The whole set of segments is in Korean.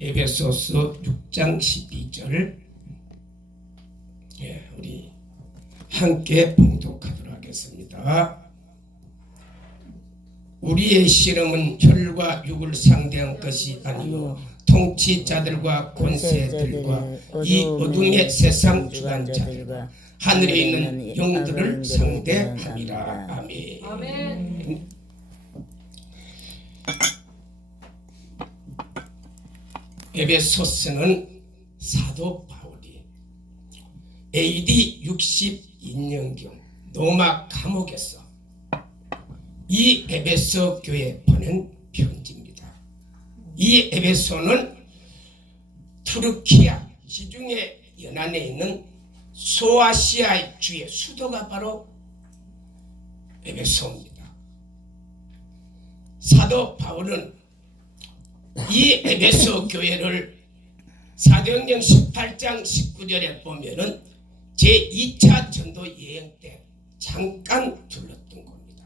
에베소서 6장 12절 우리 함께 봉독하도록 하겠습니다. 우리의 씨름은 혈과 육을 상대한 것이 아니요 통치자들과 권세들과 이 어둠의 세상 주관자들과 하늘에 있는 영들을 상대함이라. 아멘. 아멘. 에베소서는 사도 바울이 AD 62년경 로마 감옥에서 이 에베소 교회에 보낸 편지입니다. 이 에베소는 투르키아 지중해 연안에 있는 소아시아 주의 수도가 바로 에베소입니다. 사도 바울은 이 에베소 교회를 사도행전 18장 19절에 보면은 제2차 전도 여행 때 잠깐 둘렀던 겁니다.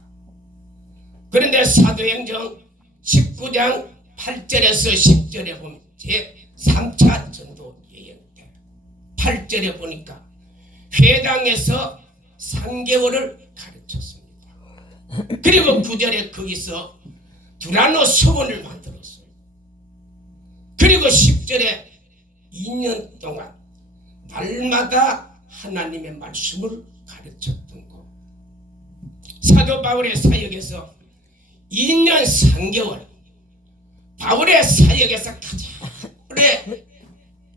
그런데 사도행전 19장 8절에서 10절에 보면 제3차 전도 여행 때 8절에 보니까 회당에서 3개월을 가르쳤습니다. 그리고 9절에 거기서 두라노 서원을 만들었어요. 그리고 10절에 2년 동안 날마다 하나님의 말씀을 가르쳤던 것. 사도 바울의 사역에서 2년 3개월 바울의 사역에서 가장 오래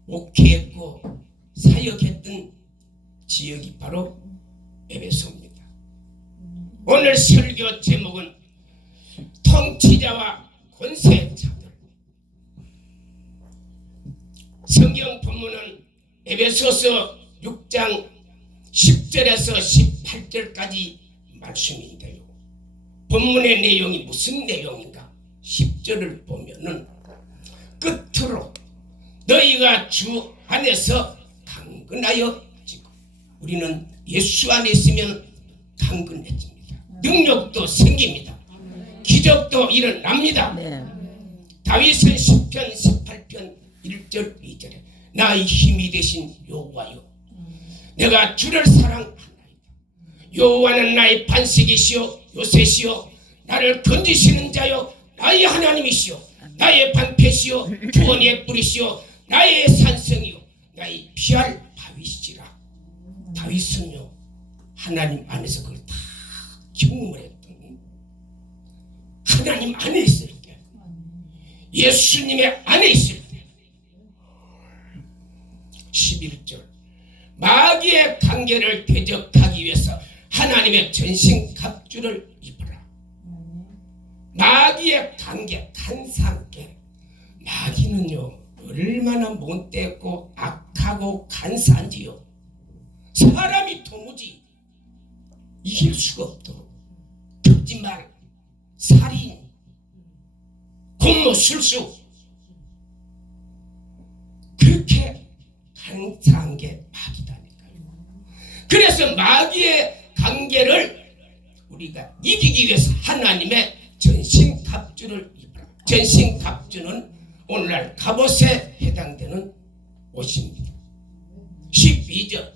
목회했고 사역했던 지역이 바로 에베소입니다. 오늘 설교 제목은 통치자와 권세자들. 성경 본문은 에베소서 6장 10절에서 18절까지 말씀인데요. 본문의 내용이 무슨 내용인가? 10절을 보면은 끝으로 너희가 주 안에서 강건하여지고, 우리는 예수 안에 있으면 강건해집니다. 능력도 생깁니다. 기적도 일어납니다. 다윗은 시편 18편 1절 2절에 나의 힘이 되신 여호와여 내가 주를 사랑하나이다. 여호와는 나의 반석이시요 요새시요 나를 건지시는 자요 나의 하나님이시요 나의 방패시요 구원의 뿌리시요 나의 산성이요 나의 피할 바위시라. 다윗은요 하나님 안에서 그걸 다 경험을 했던, 하나님 안에 있을 때, 예수님의 안에 있을 때. 11절 마귀의 관계를 대적하기 위해서 하나님의 전신 갑주를 입으라. 마귀의 관계, 간사하게. 마귀는요 얼마나 못되고 악하고 간사한지요 사람이 도무지 이길 수가 없도록 거짓말, 살인, 공모, 술수, 그렇게 간사한 게 마귀다니까요. 그래서 마귀의 관계를 우리가 이기기 위해서 하나님의 전신갑주를 입으라. 전신갑주는 오늘날 갑옷에 해당되는 옷입니다. 12절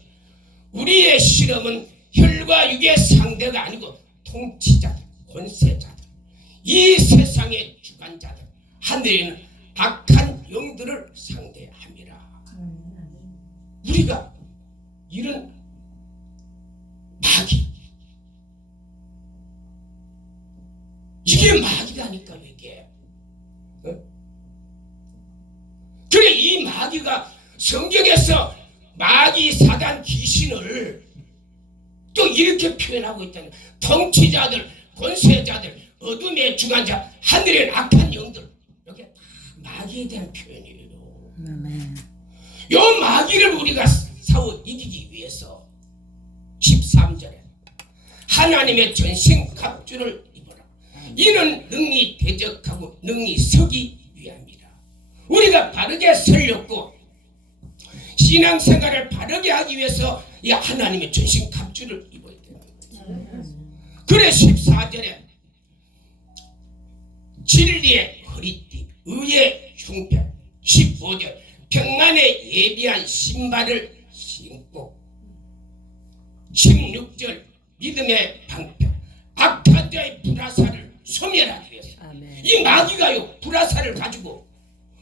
우리의 실험은 혈과 육의 상대가 아니고 통치자들, 권세자들, 이 세상의 주관자들, 하늘에 있는 악한 영들을 상대함이라. 우리가 이런 마귀, 이게 마귀라니까요. 이게 그래, 이 마귀가 성경에서 마귀, 사단, 귀신을 또 이렇게 표현하고 있다는, 통치자들, 권세자들, 어둠의 주관자, 하늘의 악한 영들, 이게 다 마귀에 대한 표현이에요. 요 마귀를 우리가 싸워 이기기 위해서 13절에 하나님의 전신 갑주를 입어라. 이는 능히 대적하고 능히 서기 위함이라. 우리가 바르게 설렸고 신앙생활을 바르게 하기 위해서 이 하나님의 전신 갑주를 입어야 됩니다. 그래 14절에 진리의 허리띠, 의의 흉패, 15절 평안에 예비한 신발을 신고 16절 믿음의 방패 악한 자의 불화살을 소멸하기 위해서 아멘. 이 마귀가요 불화살을 가지고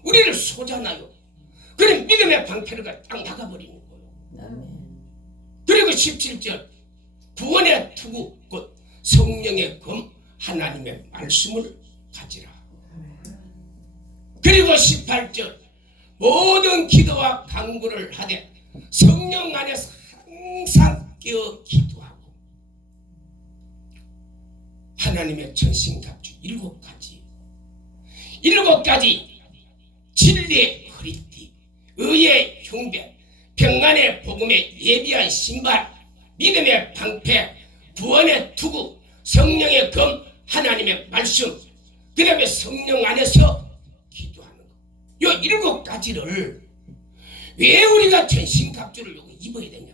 우리를 쏘잖아요. 그래 믿음의 방패를 딱 막아버리는 거예요. 아멘. 그리고 17절 구원의 투구 곧 성령의 검 하나님의 말씀을 가지라. 그리고 18절 모든 기도와 간구를 하되 성령 안에서 항상 깨어 기도하고 하나님의 전신갑주 7가지 진리의 허리띠 의의 흉배 평안의 복음에 예비한 신발 믿음의 방패 구원의 투구 성령의 검 하나님의 말씀 그 다음에 성령 안에서 기도하는 것. 요 7가지를 왜 우리가 전신갑주를 입어야 되냐?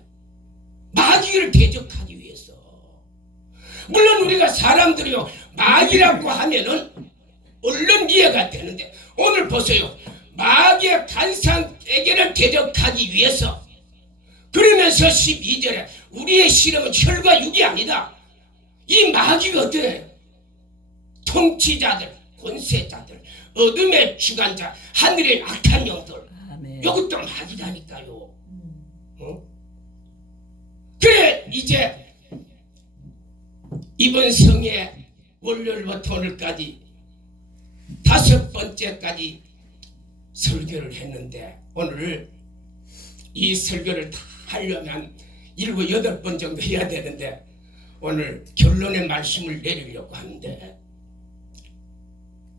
마귀를 대적하기 위해서. 물론 우리가 사람들이요 마귀라고 하면은 얼른 이해가 되는데 오늘 보세요. 마귀의 간상 깨개를 대적하기 위해서 그러면서 12절에 우리의 실험은 혈과 육이 아니다. 이 마귀가 어때? 통치자들, 권세자들, 어둠의 주관자, 하늘의 악한 영들. 아멘. 이것도 마귀라니까요. 그래 이제 이번 성에 월요일부터 오늘까지 5번째까지 설교를 했는데 오늘 이 설교를 다 하려면 7, 8번 정도 해야 되는데 오늘 결론의 말씀을 내리려고 하는데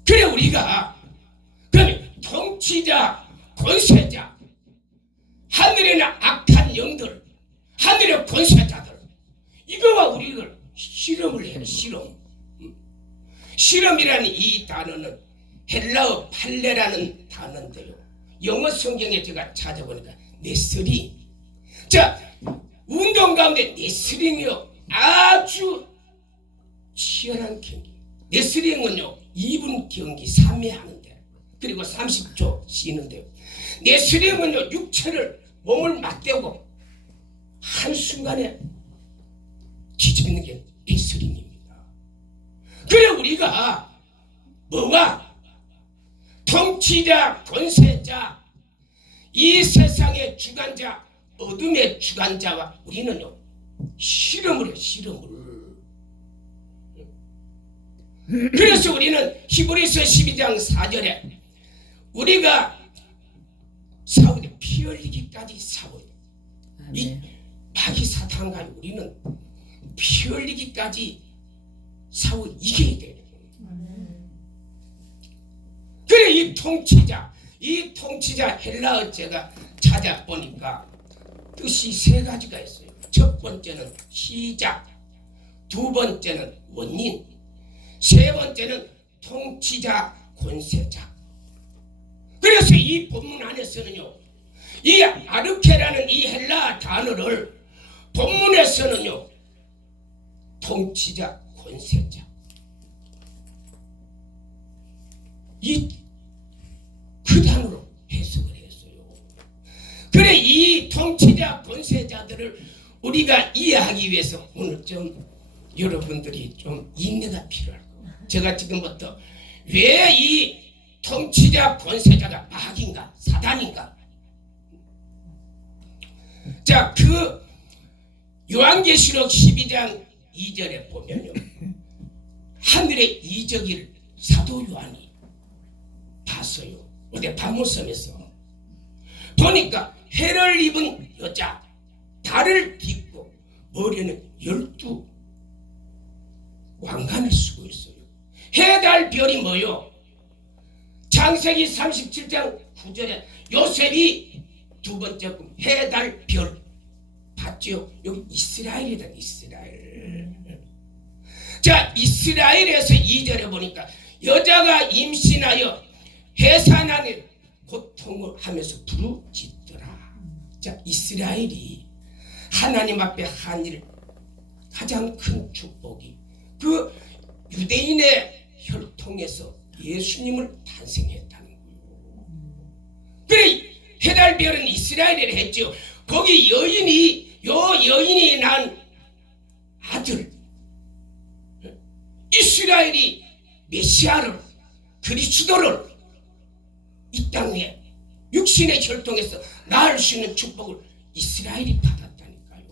그래 우리가 그러면 통치자, 권세자, 하늘에 있는 악한 영들, 하늘의 권세자들 이거와 우리를 실험을 해요. 실험이라는 이 단어는 헬라어 팔레라는 단어인데요. 영어 성경에 제가 찾아보니까 네스링. 자, 운동 가운데 네스링이요 아주 치열한 경기. 네스링은요 2분 경기 3회 하는데 그리고 30초 쉬는데요. 네스링은요 육체를 몸을 맞대고 한순간에 뒤집는 게 네스링입니다. 그래 우리가 뭐가 통치자, 권세자, 이 세상의 주관자, 어둠의 주관자와 우리는요 실험을 해요. 실험을. 그래서 우리는 히브리서 12장 4절에 우리가 싸울 때 피 흘리기까지 싸워요. 이 마귀 사탄과 우리는 피 흘리기까지 싸워 이겨야 돼요. 그래 이 통치자 헬라어 제가 찾아보니까 뜻이 3가지가 있어요. 첫 번째는 시작, 두 번째는 원인, 세 번째는 통치자, 권세자. 그래서 이 본문 안에서는요 이 아르케라는 이 헬라 단어를 본문에서는요 통치자, 권세자 그 단어로 해석을 했어요. 그래 이 통치자, 권세자들을 우리가 이해하기 위해서 오늘 좀 여러분들이 좀 인내가 필요할 거예요. 제가 지금부터 왜 이 통치자, 권세자가 마귀인가 사단인가. 자, 그 요한계시록 12장 2절에 보면요 하늘의 이적을 사도 요한이 봤어요. 어디 밤모섬에서 보니까 해를 입은 여자, 달을 딛고 머리에는 12 왕관을 쓰고 있어요. 해, 달, 별이 뭐요? 창세기 37장 9절에 요셉이 두 번째 꿈 해, 달, 별 봤죠? 여기 이스라엘이다. 이스라엘. 자, 이스라엘에서 2절에 보니까 여자가 임신하여 해산하는 고통을 하면서 부르짖더라. 자, 이스라엘이 하나님 앞에 한 일 가장 큰 축복이 그 유대인의 혈통에서 예수님을 탄생했다는 거예요. 해달별은 이스라엘을 했죠. 거기 여인이 난 아들, 이스라엘이 메시아를, 그리스도를 이 땅에 육신의 혈통에서 낳을 수 있는 축복을 이스라엘이 받았다니까요.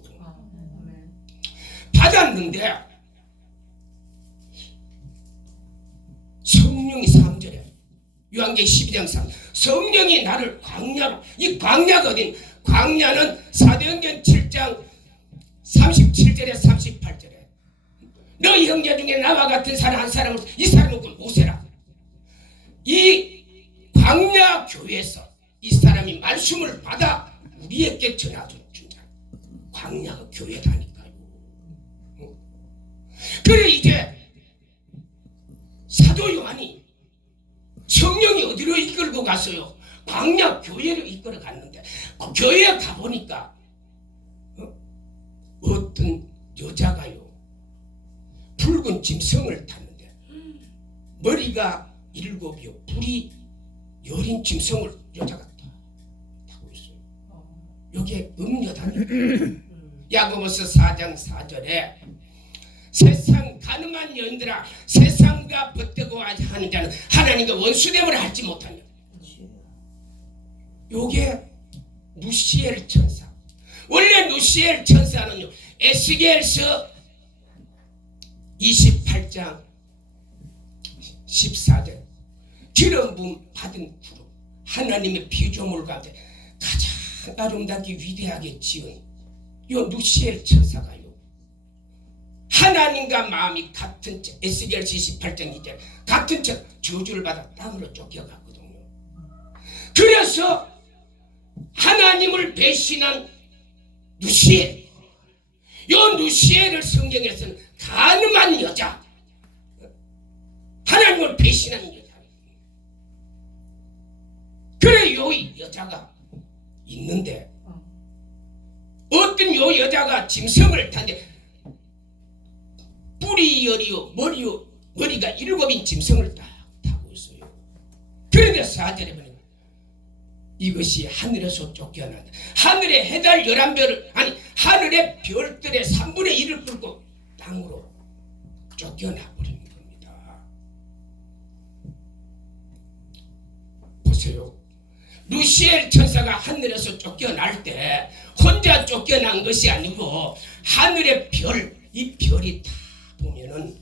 받았는데 성령이 3절에 요한계시록 12장 3 성령이 나를 광야로, 이 광야가 어딘, 광야는 사도행전 7장 37절에 38절에 너희 형제 중에 나와 같은 사람 한 사람을, 이 사람을 모세라. 이 광야 교회에서 이 사람이 말씀을 받아 우리에게 전하준 자, 광야가 교회다니까요. 그래 이제 사도 요한이 성령이 어디로 이끌고 갔어요? 광야 교회로 이끌어 갔는데 그 교회에 가보니까 어떤 여자가요 붉은 짐승을 탔는데 머리가 7이요 불이 여린 짐승을 여자가 타고 있어요. 이게 음녀다니까. 야고보서 4장 4절에 세상 가늠한 여인들아 세상과 벗대고 하는 자는 하나님과 원수됨을 알지 못하냐. 요게 누시엘 천사. 원래 누시엘 천사는요 에스겔서 28장 14절 기름 부음 받은 구름, 하나님의 피조물 가운데 가장 아름답게 위대하게 지은 요 누시엘 천사가요 하나님과 마음이 같은 척, 에스겔서 28장 2절 같은 척 저주를 받아 땅으로 쫓겨갔거든요. 그래서 하나님을 배신한 누시엘, 요 누시엘을 성경에서는 가늠한 여자, 하나님을 배신한 여자. 그래 요 여자가 있는데 어떤 요 여자가 짐승을 탄데 뿔이 열이요 머리가 7인 짐승을 딱 타고 있어요. 그런데 4절에 보니까 이것이 하늘에서 쫓겨난다. 하늘의 해달 11별을 아니 하늘의 별들의 3분의 1을 뚫고 땅으로 쫓겨나 버리는 겁니다. 보세요. 루시엘 천사가 하늘에서 쫓겨날 때 혼자 쫓겨난 것이 아니고 하늘의 별, 이 별이 다 보면은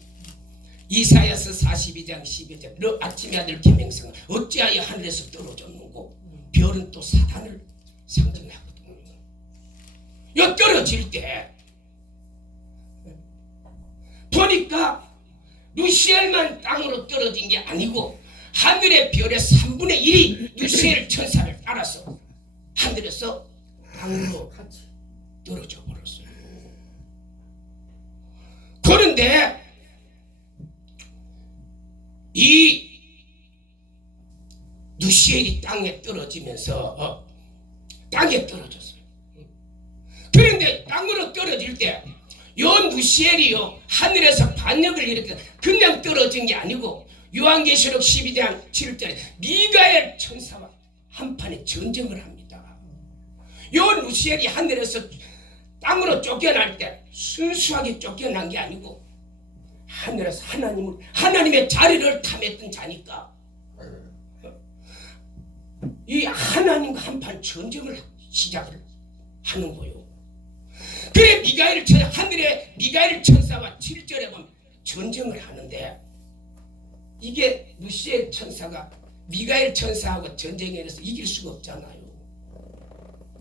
이사야서 42장 12절 너 아침의 아들 계명성아 어찌하여 하늘에서 떨어졌는고. 별은 또 사단을 상징하거든요. 요 떨어질 때 보니까 루시엘만 땅으로 떨어진 게 아니고 하늘의 별의 3분의 1이 루시엘 천사를 따라서 하늘에서 땅으로 떨어져 버렸어요. 그런데 이 누시엘이 땅에 떨어지면서 땅에 떨어졌어요. 그런데 땅으로 떨어질 때 요 누시엘이요 하늘에서 반역을 일으켜 그냥 떨어진 게 아니고 요한계시록 12장 7절에 미가엘 천사와 한판에 전쟁을 합니다. 요 누시엘이 하늘에서 땅으로 쫓겨날 때 순수하게 쫓겨난 게 아니고 하늘에서 하나님의 자리를 탐했던 자니까 이 하나님과 한판 전쟁을 시작을 하는 거예요. 그래 하늘의 미가엘 천사와 7절에 보면 전쟁을 하는데 이게 루시엘 천사가 미가엘 천사하고 전쟁에 대해서 이길 수가 없잖아요.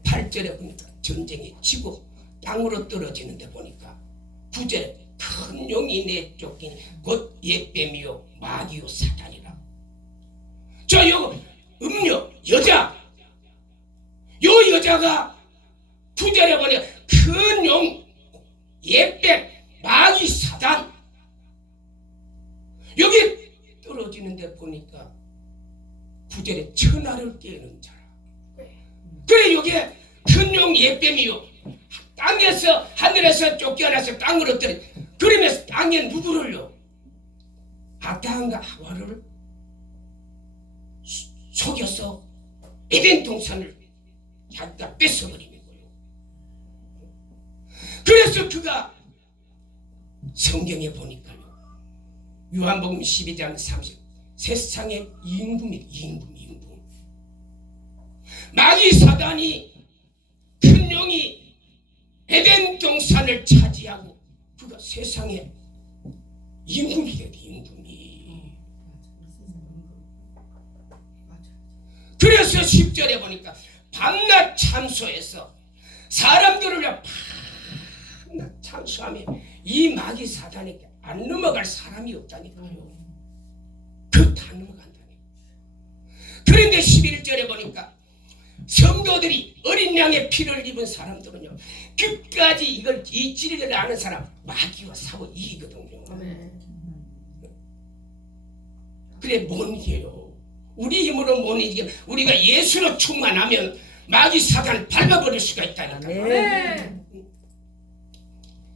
8절에 보니까 전쟁에 지고 땅으로 떨어지는데 보니까 9절에 큰 용이 내쫓긴 곧 옛뱀이요 마귀요 사단이라. 요 음녀 여자 요 여자가 9절에 보니까 큰 용 옛뱀 마귀 사단 여기 떨어지는데 보니까 9절에 천하를 깨는 자라. 그래 요게 큰 용 옛뱀이요 땅에서 하늘에서 쫓겨나서 땅으로 떨어져. 그러면서 땅에 누구를요? 아담과 하와를 속여서 에덴 동산을 자기가 뺏어버리는 거예요. 그래서 그가 성경에 보니까요, 요한복음 12장 30, 세상의 임금. 마귀 사단이 큰 영이 에덴 동산을 차지하고 그가 세상의 임금이 되대. 임금이. 그래서 10절에 보니까 밤낮 참소해서 사람들을 밤낮 참소하며 이 마귀 사단에게 안 넘어갈 사람이 없다니까요. 그 다 넘어간다니까. 그런데 11절에 보니까 성도들이 어린 양의 피를 입은 사람들은요, 끝까지 이걸 이 진리를 아는 사람 마귀와 싸워 이기거든요. 그래 못 이겨요. 우리 힘으로 못 이겨. 우리가 예수로 충만하면 마귀 사단을 밟아버릴 수가 있다니까.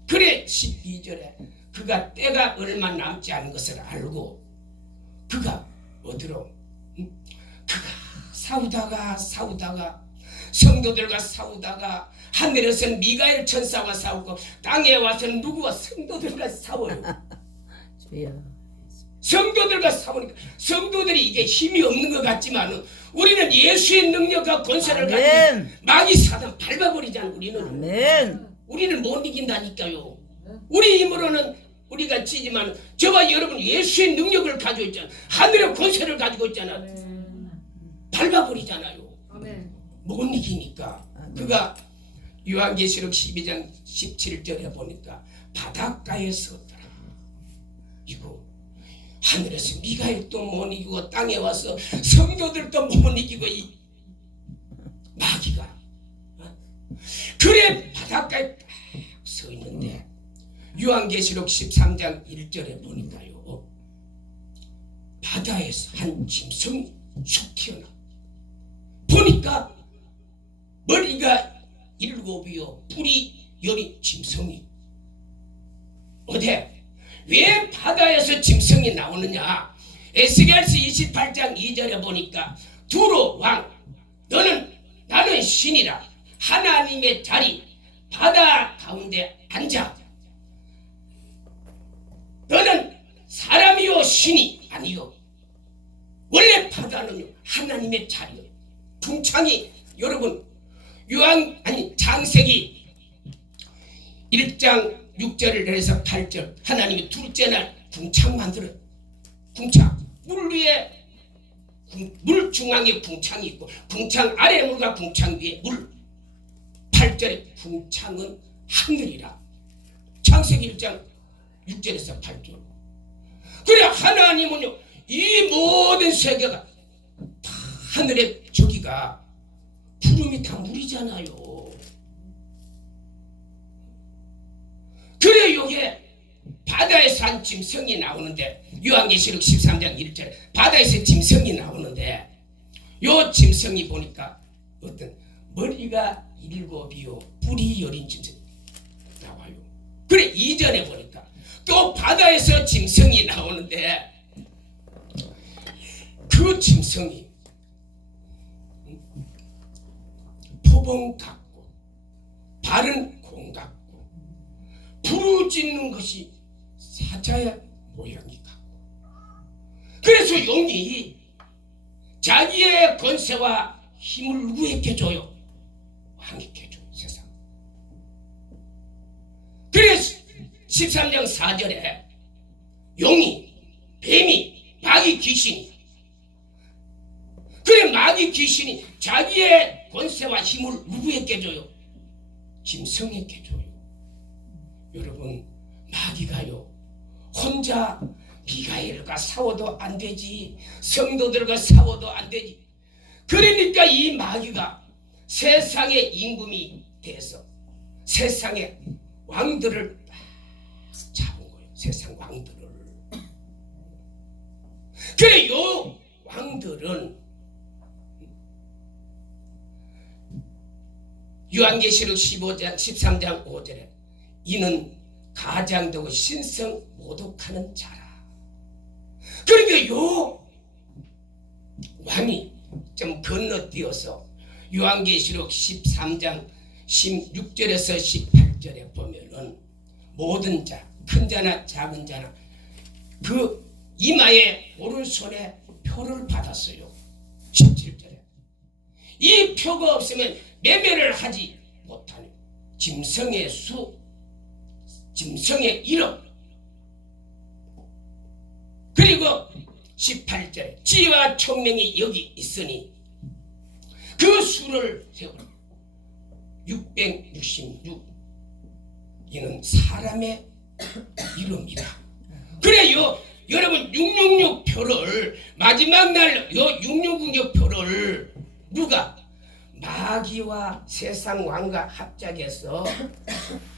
그래 12절에 그가 때가 얼마 남지 않은 것을 알고 그가 어디로? 그가 싸우다가 성도들과 싸우다가 하늘에서는 미가엘 천사와 싸우고 땅에 와서는 누구와? 성도들과 싸워요. 성도들과 싸우니까 성도들이 이게 힘이 없는 것 같지만 우리는 예수의 능력과 권세를 가지고 마귀 사단 밟아버리잖아. 우리는 못 이긴다니까요. 우리 힘으로는 우리가 지지만 저와 여러분 예수의 능력을 가지고 있잖아. 하늘의 권세를 가지고 있잖아. 밟아버리잖아요. 못 이기니까. 그가 요한계시록 12장 17절에 보니까 바닷가에 섰더라. 이거 하늘에서 미가엘도 못 이기고 땅에 와서 성도들도 못 이기고 이 마귀가 그래 바닷가에 딱 서 있는데 요한계시록 13장 1절에 보니까요, 바다에서 한 짐승이 쑥 튀어나 보니까 머리가 7이요 뿔이 10이 짐승이. 어때? 왜 바다에서 짐승이 나오느냐? 에스겔서 28장 2절에 보니까 두로 왕 나는 신이라 하나님의 자리 바다 가운데 앉아. 너는 사람이요 신이 아니요. 원래 바다는요 하나님의 자리요. 궁창이 여러분 창세기 1장 6절을 내려서 8절 하나님이 둘째 날 궁창 만들어요. 궁창 물 위에 물 중앙에 궁창이 있고 궁창 아래 물과 궁창 위에 물. 8절에 궁창은 하늘이라. 창세기 1장 6절에서 8절. 그래 하나님은요 이 모든 세계가 다 하늘의 저기가 구름이 다 물이잖아요. 그래 요게 바다에서 한 짐승이 나오는데 요한계시록 13장 1절에 바다에서 짐승이 나오는데 요 짐승이 보니까 어떤 머리가 7이요 뿔이 10인 짐승이 나와요. 그래 2절에 보니까 또 바다에서 짐승이 나오는데 그 짐승이 표범 같고 발은 공 같고 부르짖는 것이 사자의 모양이 같고. 그래서 용이 자기의 권세와 힘을 누구에게 줘요? 왕에게 줘요. 세상. 그래서 13장 4절에 용이 뱀이 마귀 귀신이 그래 마귀 귀신이 자기의 권세와 힘을 누구에게 줘요? 짐승에게 줘요. 여러분 마귀가요 혼자 미가엘과 싸워도 안 되지, 성도들과 싸워도 안 되지. 그러니까 이 마귀가 세상의 임금이 돼서 세상의 왕들을 잡은 거예요. 세상 왕들을. 그래 요 왕들은 요한계시록 15장 13장 5절에 이는 가장되고 신성 모독하는 자라. 그러니까 요 왕이 좀 건너뛰어서 요한계시록 13장 16절에서 18절에 보면은 모든 자, 큰 자나 작은 자나 그 이마에 오른손에 표를 받았어요. 17절에 이 표가 없으면 매매를 하지 못하는 짐승의 수, 짐승의 이름, 그리고 18절에 지혜와 총명이 여기 있으니 그 수를 세우라. 666 이는 사람의 이름이다. 그래요. 여러분 666 표를 마지막 날 요 666 표를 누가 마귀와 세상 왕과 합작해서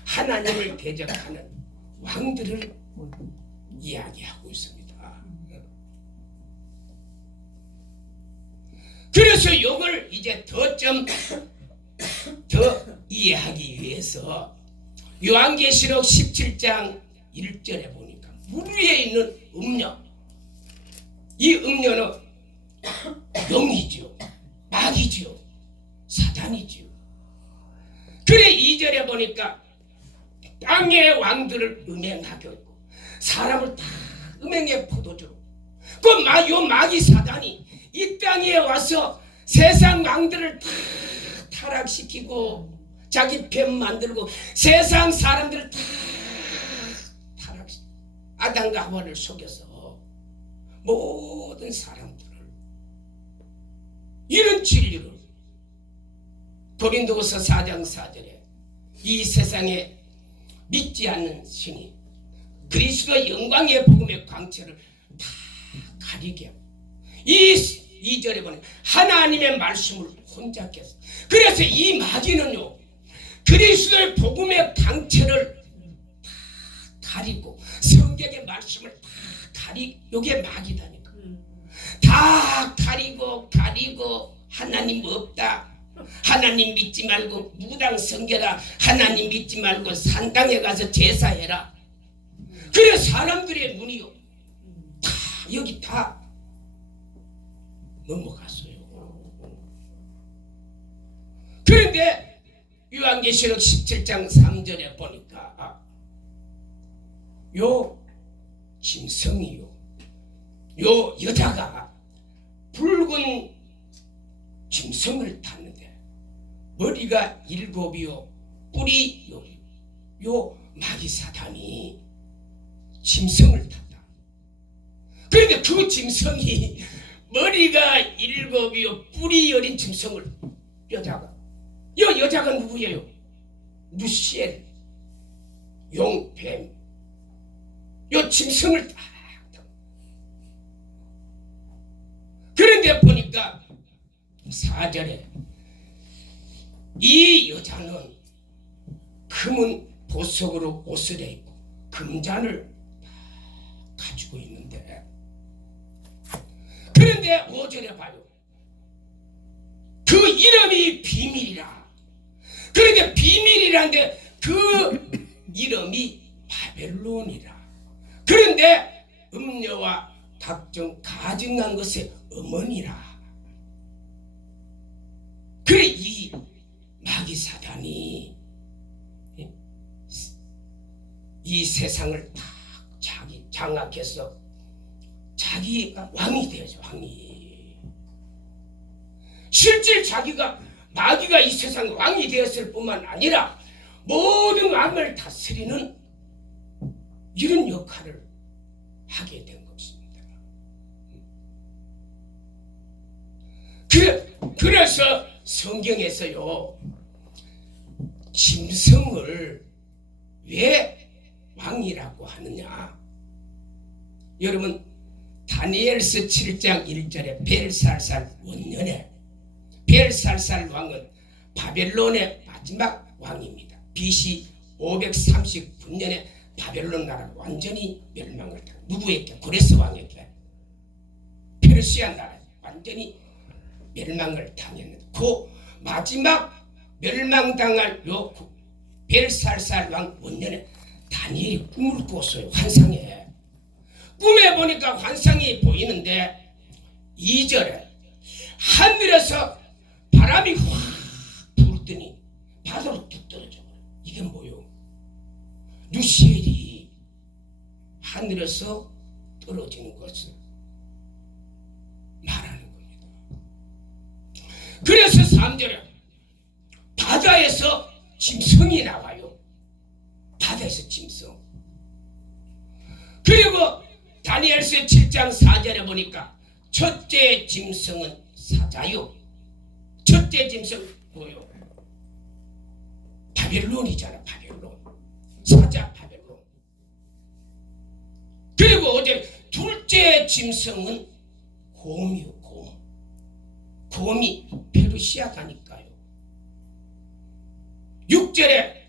하나님을 대적하는 왕들을 이야기하고 있습니다. 그래서 이걸 이제 더 이해하기 위해서 요한계시록 17장 1절에 보니까 물 위에 있는 음녀, 이 음녀는 영이죠, 마귀죠, 사단이죠. 그래 2절에 보니까 땅의 왕들을 음행하게 했고 사람을 다 음행의 포도주로 요 마귀 사단이 이 땅에 와서 세상 왕들을 다 타락시키고 자기 편 만들고 세상 사람들을 다 타락시키고 아담과 하와를 속여서 모든 사람들을 이런 진리를 고린도후서 4장 4절에 이 세상에 믿지 않는 신이 그리스도의 영광의 복음의 광채를 다 가리게 하고 이 2절에 보면 하나님의 말씀을 혼잡겠어. 그래서 이 마귀는요 그리스도의 복음의 광채를 다 가리고 성경의 말씀을 다 요게 마귀다니까. 다 가리고 하나님 없다, 하나님 믿지 말고 무당 섬겨라, 하나님 믿지 말고 산당에 가서 제사해라. 그래 사람들의 눈이요 다 여기 다 넘어갔어요. 그런데 요한계시록 17장 3절에 보니까 요 짐승이요 요 여자가 붉은 짐승을 탔는데 머리가 7이요 뿔이 6이요. 요 마귀 사단이 짐승을 탔다. 그런데 그 짐승이 머리가 7이요 뿔이 10인 짐승을 여자가 누구예요? 루시엘 용뱀 요 짐승을 딱 그런데 보니까 4절에 이 여자는 금은 보석으로 옷을 입고 금잔을 가지고 있는데 그런데 5절에 봐요. 그 이름이 비밀이라. 그런데 비밀이란데 그 이름이 바벨론이라. 그런데 음녀와 각종 가증한 것의 어머니라. 그래 이 마귀 사단이 이 세상을 다 자기 장악해서 자기가 왕이 되어서 왕이 실제 자기가 마귀가 이 세상 왕이 되었을 뿐만 아니라 모든 왕을 다스리는 이런 역할을 하게 된 것입니다. 그래서 성경에서요 짐승을 왜 왕이라고 하느냐? 여러분 다니엘서 7장 1절에 벨살살 원년에 벨살살 왕은 바벨론의 마지막 왕입니다. BC 539년에 바벨론 나라가 완전히 멸망을 당했다. 누구에게? 고레스 왕에게. 페르시아 나라 완전히 멸망을 당했는데 그 마지막 멸망당할 요 벨살살 왕 원년에 다니엘이 꿈을 꿨어요. 환상에. 꿈에 보니까 환상이 보이는데 2절에 하늘에서 바람이 확 하늘에서 떨어지는 것을 말하는 겁니다. 그래서 3절에 바다에서 짐승이 나와요. 바다에서 짐승. 그리고 다니엘서 7장 4절에 보니까 첫째 짐승은 사자요. 첫째 짐승 뭐요? 바벨론이잖아. 바벨론. 사자 바벨론. 그리고 어제 둘째 짐승은 곰이요. 곰. 곰이 페르시아 가니까요. 6절에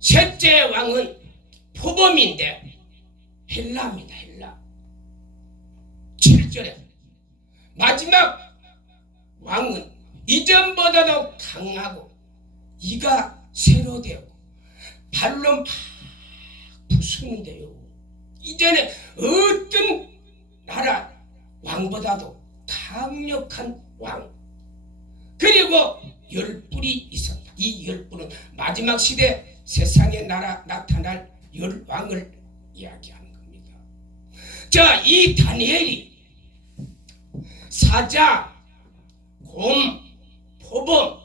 셋째 왕은 포범인데 헬라입니다. 헬라. 7절에 마지막 왕은 이전보다도 강하고 이가 새로 되고 발로 막 부수는데요. 이전에 어떤 나라 왕보다도 강력한 왕. 그리고 10뿔이 있었다. 이 10뿔은 마지막 시대 세상에 나타날 10왕을 이야기하는 겁니다. 자, 이 다니엘이 사자, 곰, 포범,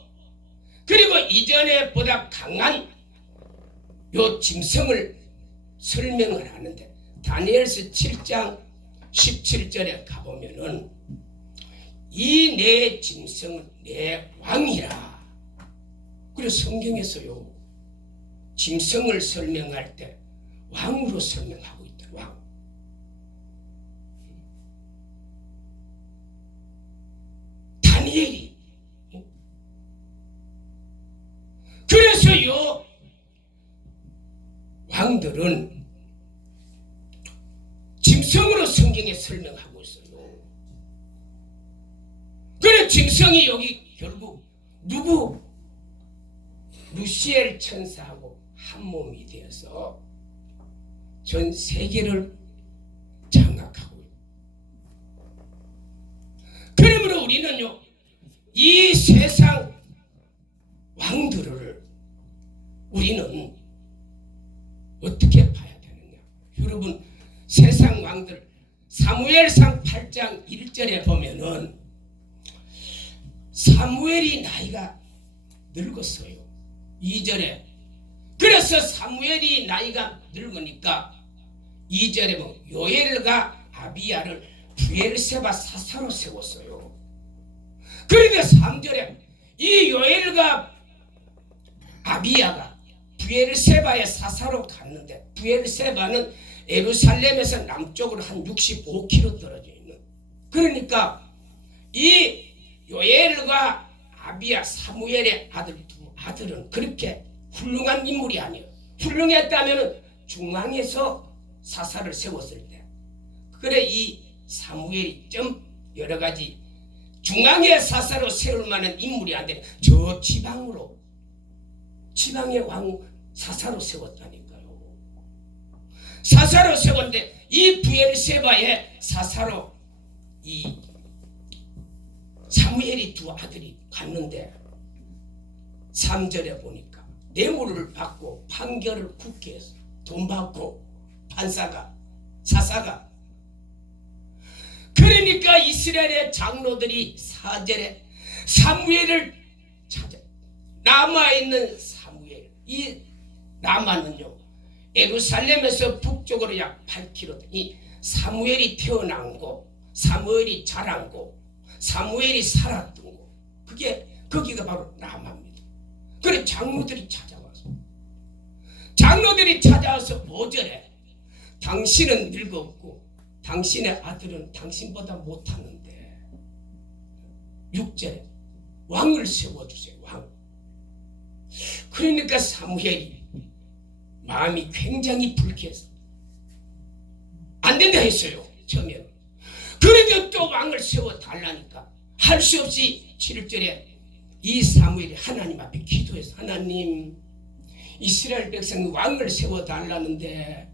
그리고 이전에 보다 강한 요 짐승을 설명을 하는데 다니엘서 7장 17절에 가보면은 이 내 짐승은 내 왕이라. 그리고 성경에서요 짐승을 설명할 때 왕으로 설명하고 있다. 왕. 다니엘이 그래서요 왕들은 짐승으로 성경에 설명하고 있어요. 그래 짐승이 여기 결국 누구? 루시엘 천사하고 한 몸이 되어서 전 세계를 장악하고 있어요. 그러므로 우리는요 이 세상 왕들을 우리는 어떻게 봐야 되느냐. 여러분 세상 왕들 사무엘상 8장 1절에 보면은 사무엘이 나이가 늙었어요. 2절에 그래서 사무엘이 나이가 늙으니까 2절에 보면 요엘과 아비야를 브엘세바 사사로 세웠어요. 그런데 3절에 이 요엘과 아비야가 브엘세바의 사사로 갔는데 브엘세바는 예루살렘에서 남쪽으로 한 65km 떨어져 있는. 그러니까 이 요엘과 아비야 사무엘의 두 아들은 그렇게 훌륭한 인물이 아니에요. 훌륭했다면 중앙에서 사사를 세웠을 때 그래 이 사무엘이 좀 여러 가지 중앙에 사사로 세울 만한 인물이 안 되는 저 지방으로 지방의 왕 사사로 세웠다니까요. 사사로 세웠는데 이 브엘세바의 사사로 이 사무엘이 두 아들이 갔는데 3절에 보니까 뇌물을 받고 판결을 굳게 해서 돈 받고 판사가 사사가 그러니까 이스라엘의 장로들이 4절에 사무엘을 찾아 남아있는 사무엘 이 남아는요 예루살렘에서 북쪽으로 약 8km 이 사무엘이 태어난 곳 사무엘이 자란 곳 사무엘이 살았던 곳 그게 거기가 바로 라마입니다. 그래 장로들이 찾아와서 5절에 당신은 늙었고 당신의 아들은 당신보다 못하는데 6절에 왕을 세워주세요. 왕. 그러니까 사무엘이 마음이 굉장히 불쾌해서 안 된다 했어요. 처음에는. 그래도 또 왕을 세워달라니까 할 수 없이 7절에 이 사무엘이 하나님 앞에 기도해서 하나님 이스라엘 백성 왕을 세워달라는데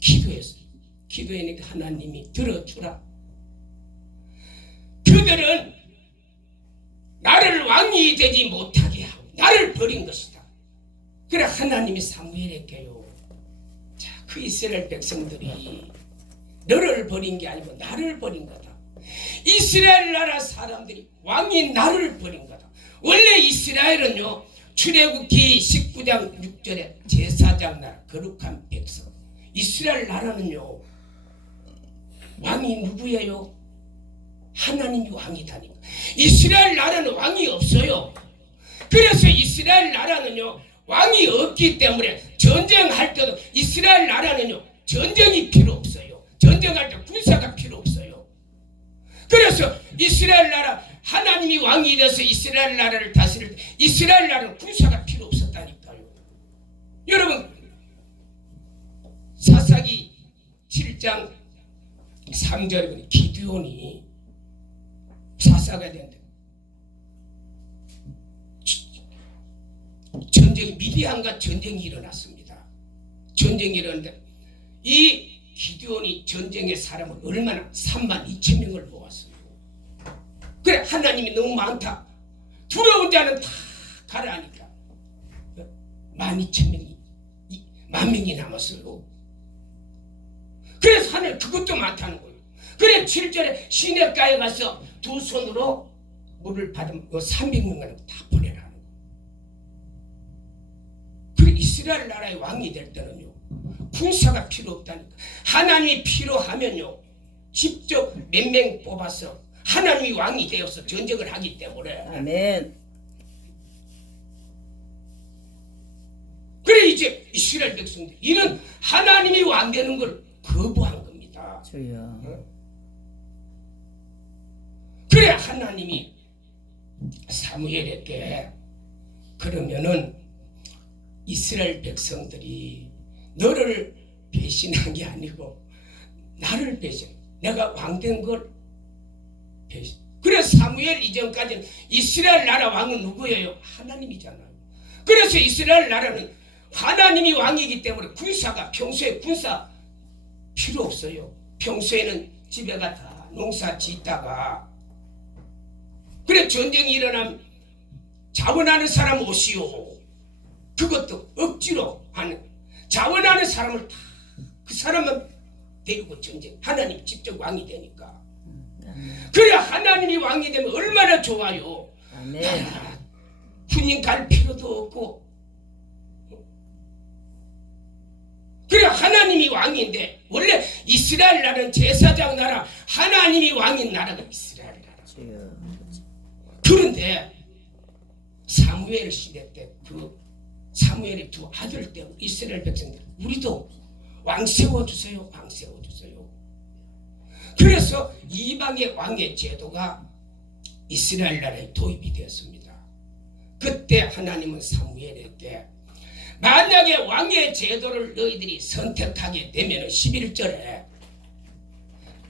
기도했어요. 기도하니까 하나님이 들어주라. 그들은 나를 왕이 되지 못하게 하고 나를 버린 것이다. 그래 하나님이 사무엘에게요 자 그 이스라엘 백성들이 너를 버린 게 아니고 나를 버린 거다. 이스라엘 나라 사람들이 왕이 나를 버린 거다. 원래 이스라엘은요, 출애굽기 19장 6절에 제사장 나라, 거룩한 백성. 이스라엘 나라는요, 왕이 누구예요? 하나님이 왕이다니까. 이스라엘 나라는 왕이 없어요. 그래서 이스라엘 나라는요, 왕이 없기 때문에 전쟁할 때도 이스라엘 나라는요, 전쟁이 필요 없어요. 전쟁할 때 군사가 필요 없어요. 그래서 이스라엘 나라, 하나님이 왕이 돼서 이스라엘 나라를 다스릴 때 이스라엘 나라는 군사가 필요 없었다니까요. 여러분, 사사기 7장 3절에 보니 기드온이 사사가 된다. 전쟁이, 미디안과 전쟁이 일어났습니다. 전쟁이 일어났는데 이 기드온이 전쟁의 사람을 얼마나 32,000명을 모았어요. 그래, 하나님이 너무 많다. 두려운 자는 다 가라하니까 12,000명이 10,000명이 남았어요. 그래서 하나님 그것도 많다는 거예요. 그래 7절에 시냇가에 가서 두 손으로 물을 받으면 300명을 다 보내라는 거예요. 그래 이스라엘 나라의 왕이 될 때는요, 군사가 필요 없다니까. 하나님이 필요하면요, 직접 몇 명 뽑아서 하나님이 왕이 되어서 전쟁을 하기 때문에. 아멘. 그래 이제 이스라엘 백성들 이는 하나님이 왕 되는 걸 거부한 겁니다. 주여. 그래 하나님이 사무엘에게 그러면은 이스라엘 백성들이 너를 배신한 게 아니고 나를 배신, 내가 왕 된 걸 배신. 그래 사무엘 이전까지는 이스라엘 나라 왕은 누구예요? 하나님이잖아요. 그래서 이스라엘 나라는 하나님이 왕이기 때문에 군사가, 평소에 군사 필요 없어요. 평소에는 집에 가다 농사 짓다가, 그래 전쟁이 일어나면 자원하는 사람 오시오. 그것도 억지로 하는, 자원하는 사람을 다 그 사람만 데리고 전쟁, 하나님 직접 왕이 되니까. 그래 하나님이 왕이 되면 얼마나 좋아요. 아멘. 군인 갈 필요도 없고. 그래 하나님이 왕인데, 원래 이스라엘 나라는 제사장 나라, 하나님이 왕인 나라가 이스라엘 나라. 주여. 그런데 사무엘 시대 때 그 사무엘의 두 아들 때 이스라엘 백성들, 우리도 왕 세워주세요, 왕 세워주세요. 그래서 이방의 왕의 제도가 이스라엘 나라에 도입이 되었습니다. 그때 하나님은 사무엘에게 만약에 왕의 제도를 너희들이 선택하게 되면 11절에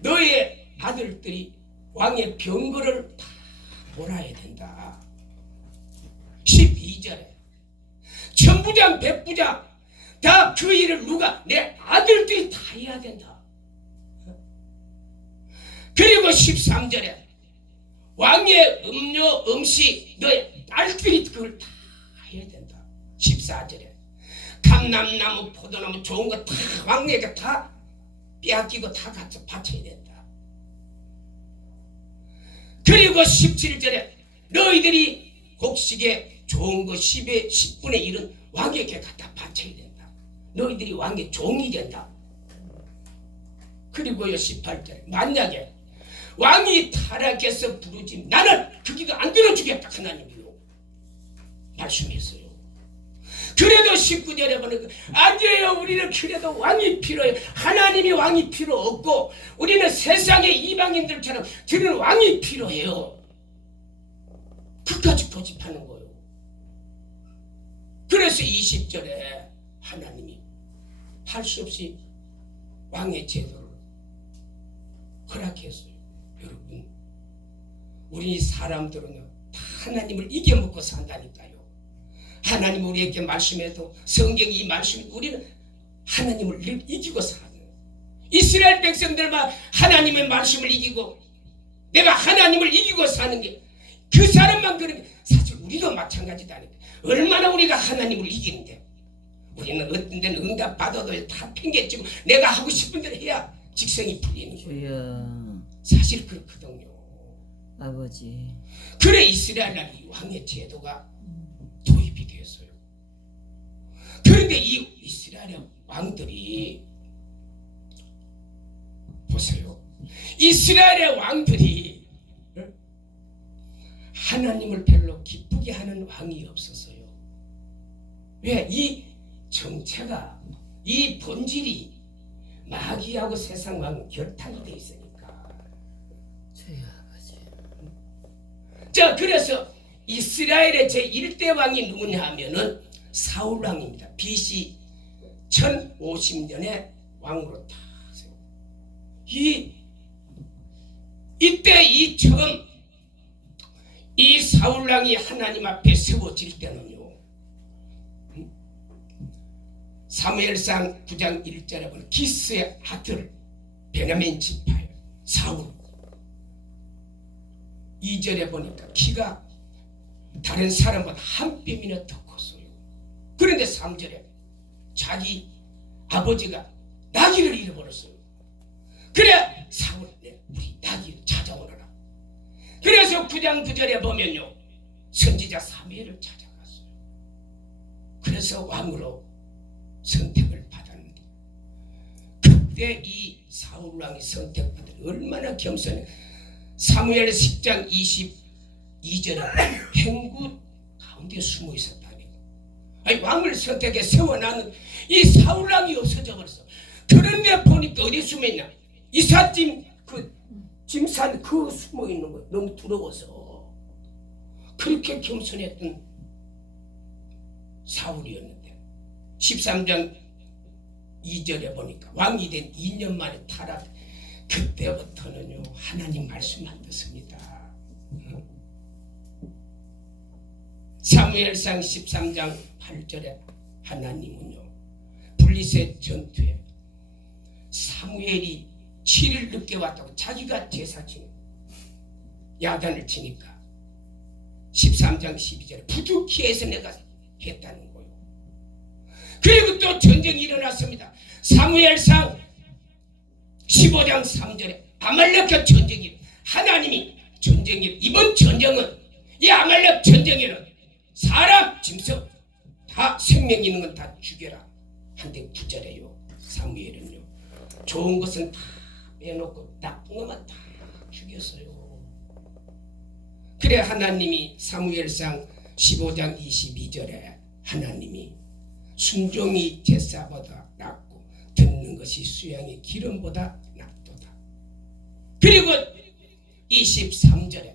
너의 아들들이 왕의 병거를 다 몰아야 된다. 12절에 천부장 백부장 다 그 일을 누가? 내 아들들이 다 해야 된다. 그리고 13절에 왕의 음료 음식 너의 딸들이 그걸 다 해야 된다. 14절에 감람나무 포도나무 좋은 거 다 왕에게 다 빼앗기고 다 갖다 바쳐야 된다. 그리고 17절에 너희들이 곡식에 좋은 거 10의 10분의 1은 왕에게 갖다 바쳐야 된다. 너희들이 왕의 종이 된다. 그리고요 18절에 만약에 왕이 타락해서 부르지 나는 그 기도 안 들어주겠다 하나님이요 말씀했어요. 그래도 19절에 보니까 안 돼요. 우리는 그래도 왕이 필요해요. 하나님이 왕이 필요 없고 우리는 세상의 이방인들처럼 들은 왕이 필요해요. 끝까지 고집하는 거예요. 그래서 20절에 하나님이 할 수 없이 왕의 제도를 허락했어요. 여러분, 우리 사람들은 다 하나님을 이겨먹고 산다니까요. 하나님 우리에게 말씀해도 성경이 이 말씀, 우리는 하나님을 늘 이기고 살아요. 이스라엘 백성들만 하나님의 말씀을 이기고 내가 하나님을 이기고 사는 게, 그 사람만 그런 게, 사실 우리도 마찬가지다니까. 얼마나 우리가 하나님을 이기는데 우리는 어떤 데는 응답 받아도 다 팽개치고 내가 하고 싶은 대로 해야 직성이 풀리는 거예요. 주여 사실 그렇거든요. 아버지. 그래 이스라엘 나라의 왕의 제도가 도입이 되었어요. 그런데 이 이스라엘 왕들이 보세요. 이스라엘의 왕들이 하나님을 별로 기쁘게 하는 왕이 없었어요. 왜? 이 정체가, 이 본질이 마귀하고 세상 왕 결탁이 돼 있으니까. 주여 아버지. 자, 그래서 이스라엘의 제1대 왕이 누구냐 하면은 사울 왕입니다. BC 1050년에 왕으로 다 세워. 이때 이 처음 이 사울 왕이 하나님 앞에 세워질 때는요. 사무엘상 9장 1절에 보면 기스의 아들 베냐민 지파의 사울. 2절에 보니까 키가 다른 사람보다 한 뼘이나 더 컸어요. 그런데 3절에 자기 아버지가 나귀를 잃어버렸어요. 그래 사울, 우리 나귀를 찾아오너라. 그래서 9장 9절에 보면요, 선지자 사무엘을 찾아갔어요. 그래서 왕으로 선택을 받았는데, 그때 이 사울 왕이 선택받은 얼마나 겸손해. 사무엘 10장 22절에 행구 가운데 숨어 있었다니. 아니, 왕을 선택해 세워놨는 이 사울 왕이 없어져 버렸어. 그런데 보니까 어디 숨어 있냐? 이삿짐 그 짐산 그 숨어 있는 거 너무 두려워서. 그렇게 겸손했던 사울이었는데 13장 2절에 보니까 왕이 된 2년 만에 타락. 그때부터는요 하나님 말씀 안 듣습니다. 사무엘상 13장 8절에 하나님은요 블리셋 전투에 사무엘이 7일 늦게 왔다고 자기가 제사 지는 야단을 치니까 13장 12절에 부득이 해서 내가 했다는 거예요. 그리고 또 전쟁이 일어났습니다. 사무엘상 15장 3절에 아말렉과 전쟁이, 하나님이 전쟁이, 이번 전쟁은, 이 아말렉 전쟁에는 사람, 짐승 다 생명 있는 건 다 죽여라. 한데 9절에요 사무엘은요 좋은 것은 다 빼놓고 나쁜 것만 다 죽였어요. 그래 하나님이 사무엘상 15장 22절에 하나님이 순종이 제사보다 낫고 듣는 것이 수양의 기름보다 낫도다. 그리고 23절에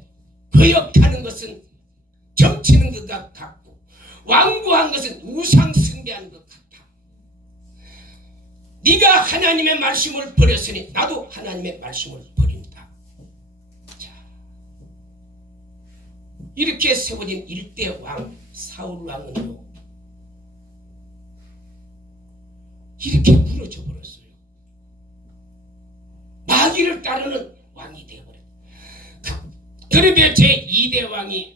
거역하는 것은 점치는 것과 같고 완고한 것은 우상 숭배하는 것 같다. 네가 하나님의 말씀을 버렸으니 나도 하나님의 말씀을 버린다. 자, 이렇게 세워진 일대 왕 사울 왕은요 이렇게 무너져 버렸어요. 마귀를 따르는 왕이 되어버렸어요. 그런데 제2대 왕이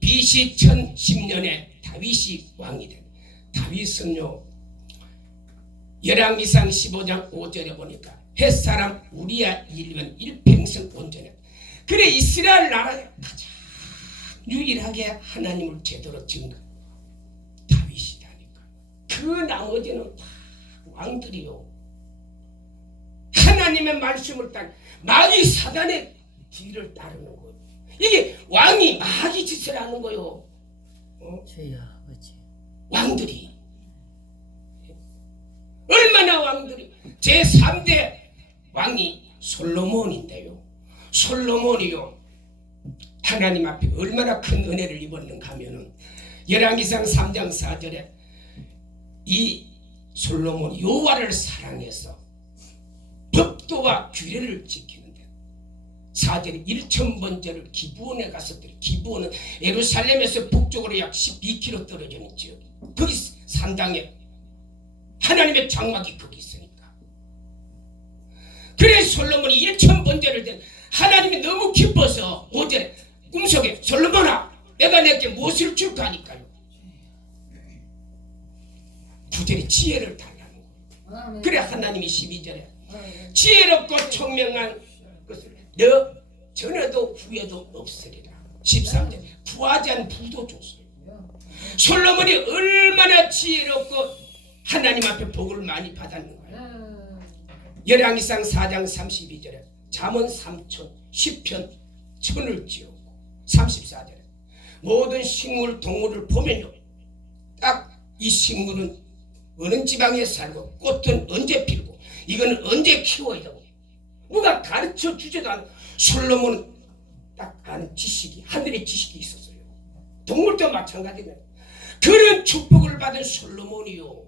BC 1010년에 다윗이 왕이 된. 다윗은요 열왕기상 15장 5절에 보니까 햇사람 우리야 일면 일평생 온전해. 그래 이스라엘 나라에 가장 유일하게 하나님을 제대로 증거 다윗이다니까. 그 나머지는 다 왕들이요 하나님의 말씀을 따르 마귀 사단의 뒤를 따르는 거예요. 이게 왕이 마귀 짓을 하는 거예요. 주여 아버지. 왕들이 얼마나 왕들이 제3대 왕이 솔로몬인데요. 솔로몬이요 하나님 앞에 얼마나 큰 은혜를 입었는가 하면은 열왕기상 3장 4절에 이 솔로몬 여호와를 사랑해서 법도와 규례를 지키는데 4절에 1000번째를 기브온에 가서 드려. 기브온은 예루살렘에서 북쪽으로 약 12km 떨어지는 지역. 거기 산당에 하나님의 장막이 거기 있으니까. 그래 솔로몬이 1000번째를 된 하나님이 너무 기뻐서 5절에 꿈속에 솔로몬아 내가 내게 무엇을 줄까 하니까요. 9절에 지혜를 달라는 거예요. 그래 하나님이 12절에 지혜롭고 총명한 것을 너 전에도 후에도 없으리라. 13절 부하지 않은 부도 줬어요. 솔로몬이 얼마나 지혜롭고 하나님 앞에 복을 많이 받았는 거예요. 열왕기상 4장 32절에 잠언 3천 10편 천을 지었고 34절에 모든 식물 동물을 보면요 딱 이 식물은 어느 지방에 살고 꽃은 언제 피고 이거는 언제 키워야 되고 누가 가르쳐 주지도 않아. 솔로몬은 딱 아는 지식이 하늘의 지식이 있었어요. 동물도 마찬가지네. 그런 축복을 받은 솔로몬이요,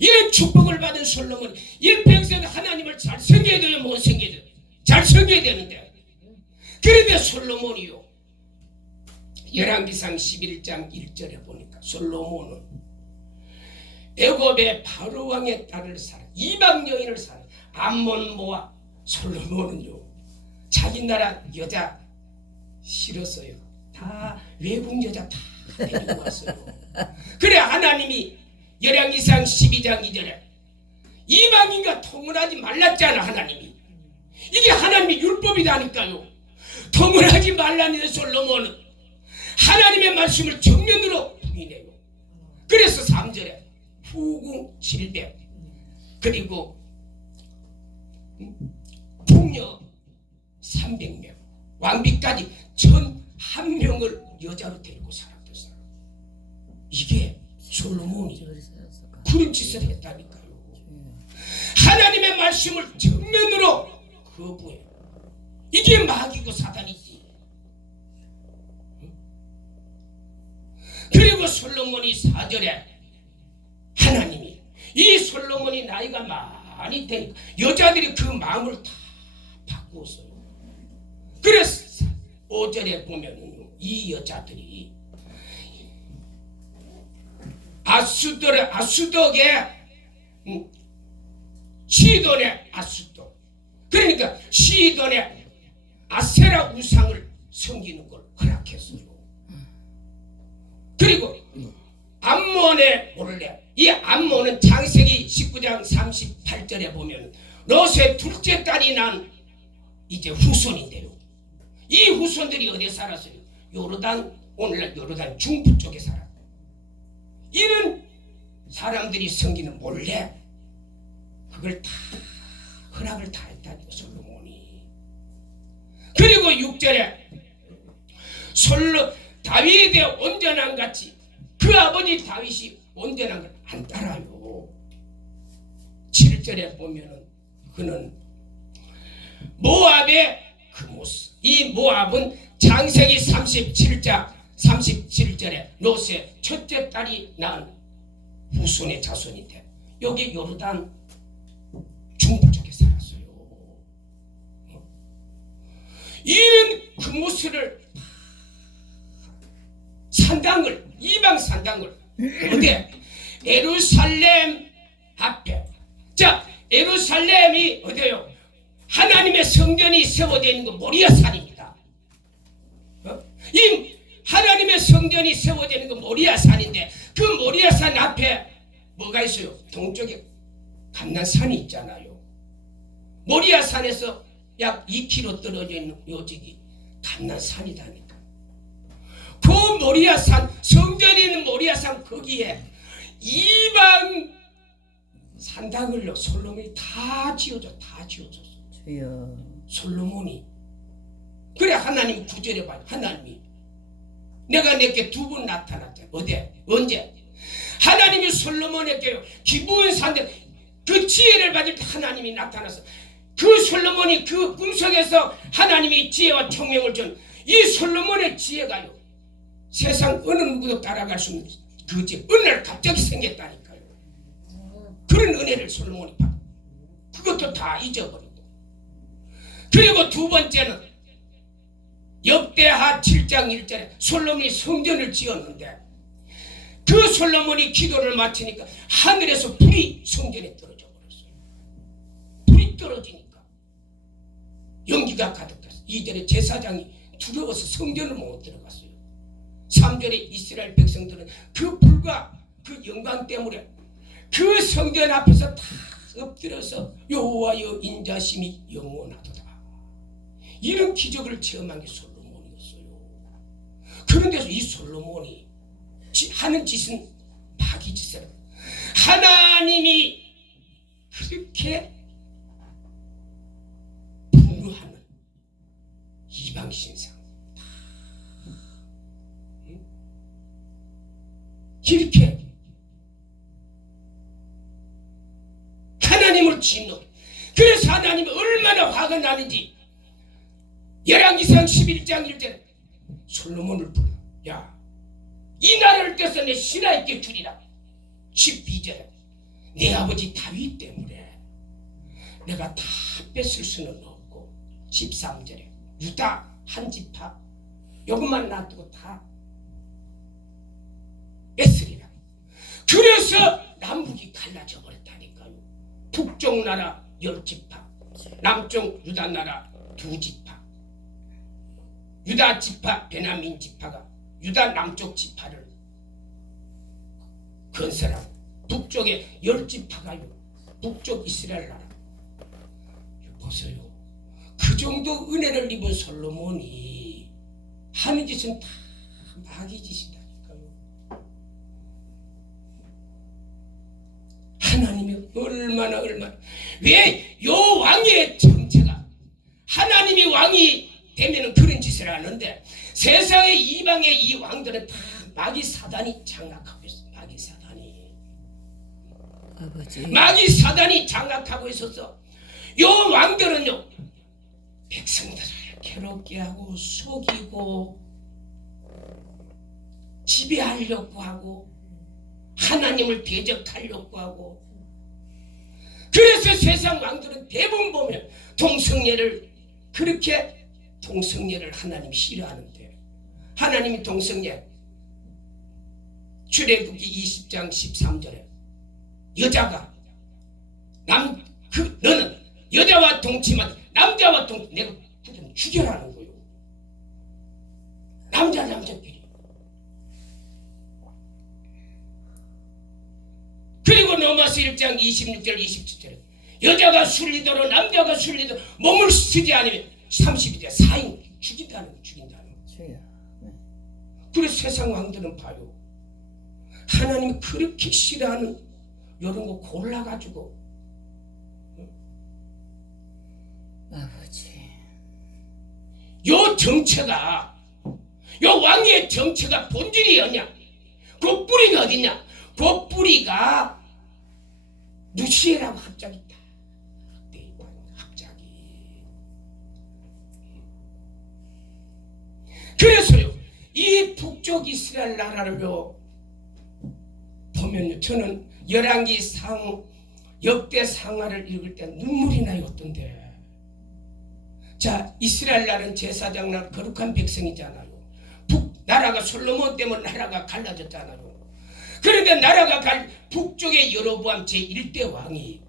이런 축복을 받은 솔로몬이 일평생 하나님을 잘 섬겨야 돼요, 못 섬겨야 돼요? 잘 섬겨야 되는데, 그런데 솔로몬이요 열왕기상 11장 1절에 보니까 솔로몬은 애굽의 바로 왕의 딸을 사랑, 이방 여인을 사랑, 암몬 모압. 솔로몬은요 자기 나라 여자 싫었어요. 다 외국 여자 다 데리고 왔어요. 그래 하나님이 열왕기상 12장 2절에 이방인과 통혼하지 말랐잖아. 하나님이 이게 하나님의 율법이다니까요. 통혼하지 말라는 솔로몬은 하나님의 말씀을 정면으로 부인해요. 그래서 3절에 후궁 700 그리고 풍녀 300명 왕비까지 1001명을 여자로 데리고 살았던 사람. 이게 솔로몬이 그런 짓을 했다니까요. 하나님의 말씀을 정면으로 거부해요. 이게 마귀고 사단이지. 그리고 솔로몬이 4절에 하나님이 이 솔로몬이 나이가 많이 되니까 여자들이 그 마음을 다 바꾸었어요. 그래서 5절에 보면 이 여자들이 아수덕의 시돈의 아수덕, 그러니까 시돈의 아세라 우상을 섬기는 걸 허락했어요. 그리고 암몬의 몰래, 이 암몬은 창세기 19장 38절에 보면 롯의 둘째 딸이 난 이제 후손인데요. 이 후손들이 어디에 살았어요? 요르단, 오늘날 요르단 중부 쪽에 살았어요. 이런 사람들이 섬기는 몰래 그걸 다 허락을 다 했다니까 솔로몬이. 그리고 6절에 다윗의 온전한 같이 그 아버지 다윗이 온전한 걸 안 따라요. 7절에 보면은 그는 모압의 그 모습. 이 모압은 창세기 37절에 롯의 첫째 딸이 낳은 후손의 자손인데 여기 요르단 중부 쪽에 살았어요. 이런 그 모습을 산당을, 이방 산당을 어디? 예루살렘 앞에. 자, 예루살렘이 어디요? 하나님의 성전이 세워져 있는 거 모리아산입니다. 이 하나님의 성전이 세워져 있는 거 모리아산인데 그 모리아산 앞에 뭐가 있어요? 동쪽에 감난산이 있잖아요. 모리아산에서 약 2km 떨어져 있는 요직이 감난산이다니까. 그 모리아산, 성전이 있는 모리아산 거기에 이방 산당을 솔로몬이 다 지어줬어. 주여. 솔로몬이. 그래 하나님 9절에 봐요. 하나님이 내가 내게 두 번 나타났잖아. 어디? 언제? 하나님이 솔로몬에게 기브온 산에 그 지혜를 받을 때 하나님이 나타나서 그 솔로몬이 그 꿈속에서 하나님이 지혜와 총명을 준 이 솔로몬의 지혜가요 세상 어느 누구도 따라갈 수 없는 그 지혜 어느 날 갑자기 생겼다니까요. 그런 은혜를 솔로몬이 받고 그것도 다 잊어버리고. 그리고 두 번째는 역대하 7장 1절에 솔로몬이 성전을 지었는데 그 솔로몬이 기도를 마치니까 하늘에서 불이 성전에 떨어져 버렸어요. 불이 떨어지니까 연기가 가득했어요. 2절에 제사장이 두려워서 성전을 못 들어갔어요. 3절에 이스라엘 백성들은 그 불과 그 영광 때문에 그 성전 앞에서 다 엎드려서 여호와여 인자심이 영원하도다. 이런 기적을 체험한 게 솔로몬이었어요. 그런데서 이 솔로몬이 하는 짓은 마귀 짓을, 하나님이 그렇게 분노하는 이방신상 이렇게 하나님을 진노. 그래서 하나님이 얼마나 화가 나는지 열왕기상 11장 1절 솔로몬을 불러, 야, 이 나라를 떼서 내 신하에게 주리라. 12절에 내 아버지 다윗 때문에 내가 다 뺏을 수는 없고, 13절에 유다 한 지파 요것만 놔두고 다 뺏으리라. 그래서 남북이 갈라져 버렸다니까요. 북쪽 나라 10지파, 남쪽 유다 나라 2지파. 유다 지파 베냐민 지파가 유다 남쪽 지파를 건설하고, 북쪽에 10지파가요 북쪽 이스라엘 나라. 보세요. 그 정도 은혜를 입은 솔로몬이 하는 짓은 다 마귀 짓이라니까요. 하나님이 얼마나 왜 요 왕의 정체가, 하나님이 왕이 되면은 그런 짓을 하는데 세상의 이방의 이 왕들은 다 마귀 사단이 장악하고 있어. 마귀 사단이 아버지. 마귀 사단이 장악하고 있어서 요 왕들은요 백성들을 괴롭게 하고 속이고 지배하려고 하고 하나님을 대적하려고 하고. 그래서 세상 왕들은 대부분 보면 동성애를 하나님이 싫어하는데, 하나님이 동성애 출애굽기 20장 13절에 여자가 너는 여자와 동침한 남자와 내가 그냥 죽여라는 거예요. 남자끼리. 그리고 로마서 1장 26절 27절에 여자가 술리도록 남자가 술리도록 몸을 쓰지 않으면 32절 사인 죽인다는 거. 주여. 네. 그래서 세상 왕들은 봐요. 하나님이 그렇게 싫어하는 이런 거 골라가지고 아버지. 요 정체가, 요 왕의 정체가 본질이 어디냐? 그 뿌리가 어디냐? 그 뿌리가 누시에라고 갑자기 딱 갑자기. 그래서요 이 북쪽 이스라엘 나라를요 보면요, 저는 열왕기 역대 상하를 읽을 때 눈물이 나요. 어떤데, 자, 이스라엘 나라는 제사장 나라, 거룩한 백성이잖아요. 나라가 솔로몬 때문에 나라가 갈라졌잖아요. 그런데 나라가 북쪽의 여로보암 제1대 왕이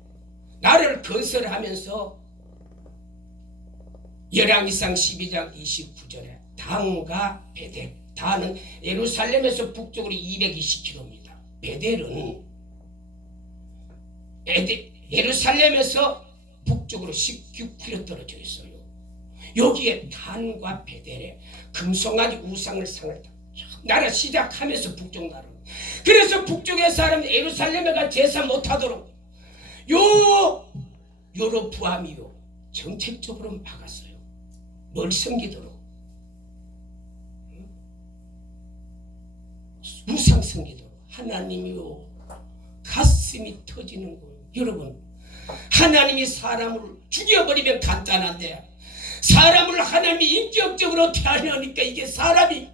나라를 건설하면서 열왕기상 12장 29절에 단과 베델, 단은 예루살렘에서 북쪽으로 220km입니다. 베델은 예루살렘에서 북쪽으로 19km 떨어져 있어요. 여기에 단과 베델에 금송아지 우상을 상을 나라 시작하면서 북쪽 나라. 그래서 북쪽의 사람 예루살렘에 가 제사 못하도록 여로보암이요 정책적으로 막았어요. 뭘 섬기도록, 우상 섬기도록. 하나님이요 가슴이 터지는 거예요. 여러분, 하나님이 사람을 죽여버리면 간단한데 사람을 하나님이 인격적으로 대하려니까 이게 사람이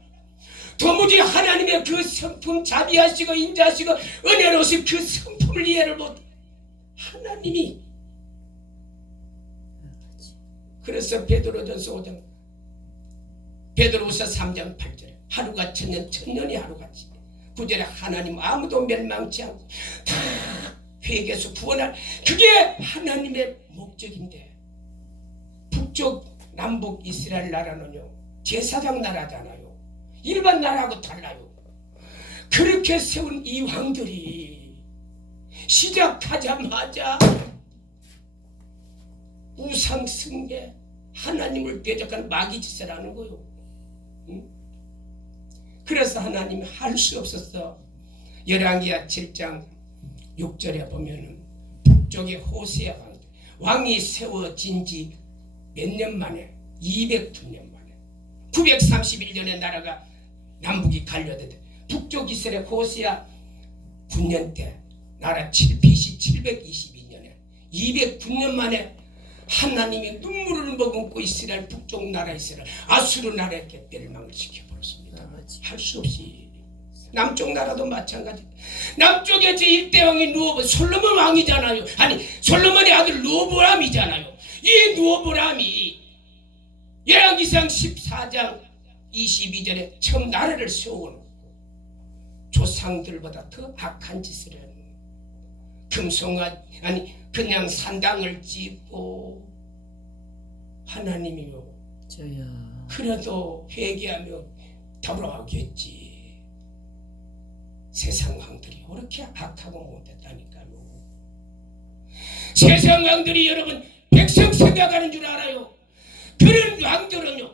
도무지 하나님의 그 성품 자비하시고 인자하시고 은혜로우신 그 성품을 이해를 못. 하나님이 그래서 베드로전서 5장 베드로후서 3장 8절에 하루가 천년 천년이 하루같이 9절에 하나님 아무도 멸망치 않고 다 회개해서 구원할, 그게 하나님의 목적인데 북쪽 남북 이스라엘 나라는요 제사장 나라잖아요. 일반 나라하고 달라요. 그 그렇게 세운 이 왕들이 시작하자마자 우상숭배, 하나님을 대적한 마귀짓을 하는 거요. 응? 그래서 하나님이 할 수 없었어. 열왕기하 7장 6절에 보면은 북쪽에 호세아 왕이 세워진 지 몇 년 만에 209년 만에 931년에 나라가 남북이 갈려졌대. 북쪽 이스라엘 호세아 9년 때 나라 BC 722년에 209년 만에 하나님이 눈물을 머금고 이스라엘 북쪽 나라 이스라엘 아수르 나라에게 멸망을 시켜버렸습니다. 할 수 없이 남쪽 나라도 마찬가지. 남쪽에 제1대 왕이 누워보 솔로몬 왕이잖아요. 아니 솔로몬의 아들 르호보암이잖아요. 이 르호보암이 열왕기상 14장 22절에 처음 나라를 세워놓고 조상들보다 더 악한 짓을 하는 금송아 아니 그냥 산당을 짓고 하나님이요. 저야. 그래도 회개하며 돌아오겠지. 세상 왕들이 그렇게 악하고 못했다니까요. 세상 왕들이 여러분 백성 생각하는 줄 알아요. 그런 왕들은요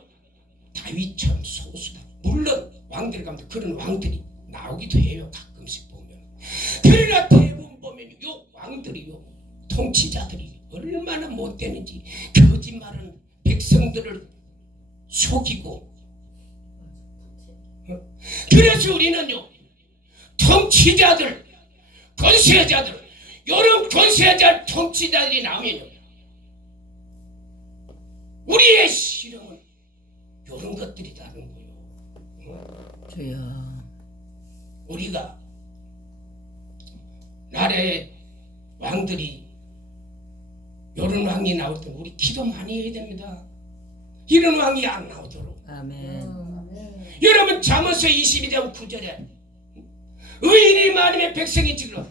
다윗처럼 소수다. 물론 왕들 가운데 그런 왕들이 나오기도 해요. 가끔씩 보면. 그러나 대부분 보면 요 왕들이요 통치자들이 얼마나 못되는지 거짓말은 백성들을 속이고. 그래서 우리는요 통치자들, 권세자들, 이런 권세자 통치자들이 나오면요 우리의 실험은 이런 것들이라는 거예요. 저야. 우리가 나라의 왕들이 이런 왕이 나올 때 우리 기도 많이 해야 됩니다. 이런 왕이 안 나오도록. 아멘. 여러분 잠언서 22장 9절에 의인이 많으면 백성이 지금